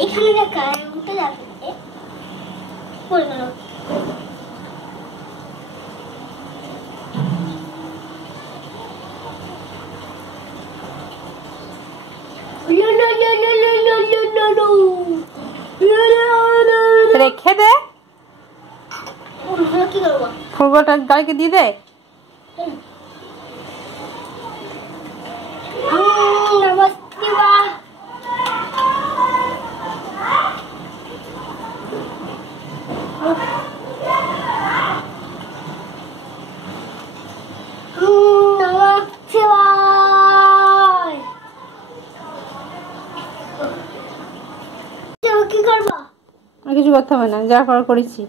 এইখানে দেখা উঠে যাবে পড়ে গেল। রেখে দে, কি করবো? ফুটবলটা গাড়িকে দিয়ে দে। কি করবো? আর কিছু করতে হবে না, যা করার করেছি।